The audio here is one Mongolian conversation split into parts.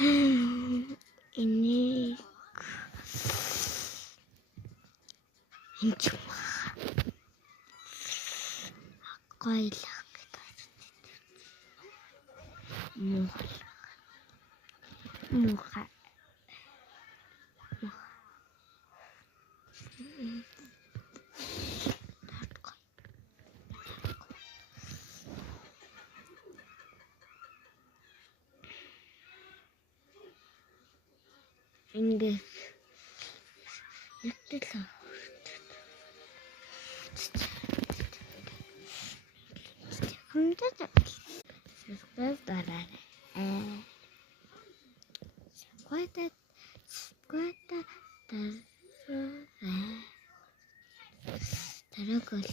Энийг энэ гойлах гэдэг. Муха. Ингээд нэгтэл хэмжээ сэсбэл дараа сквата тарагол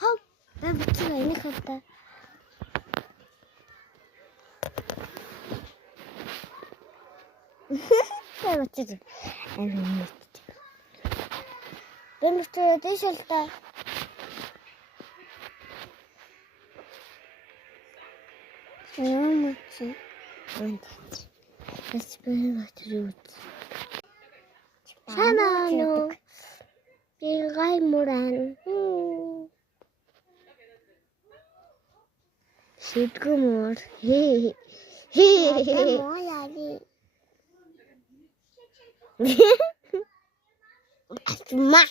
хоп бабчиг энийг хавта бабчиг бэмчтэй дэшэлта Мамочи онтч эсперимент Санано бигай муран шидгумор мояли ма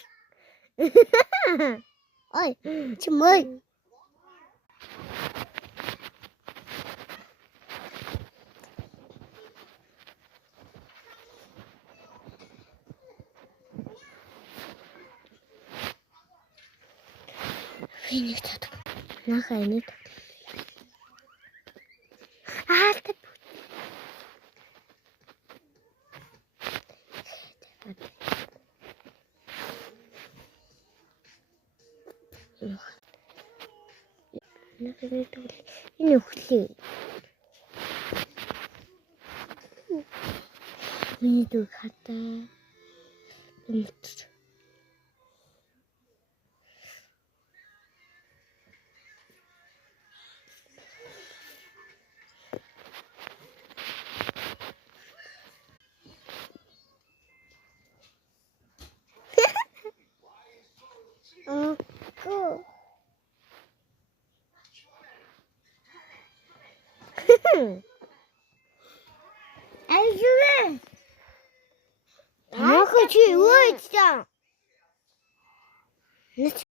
ой чмой Энийг татах. Нааха энийг татах. Тэ. Энэ өхлөө. Энэ дүү хатаа. Энд. Go. Аюу. Я хочу уйти.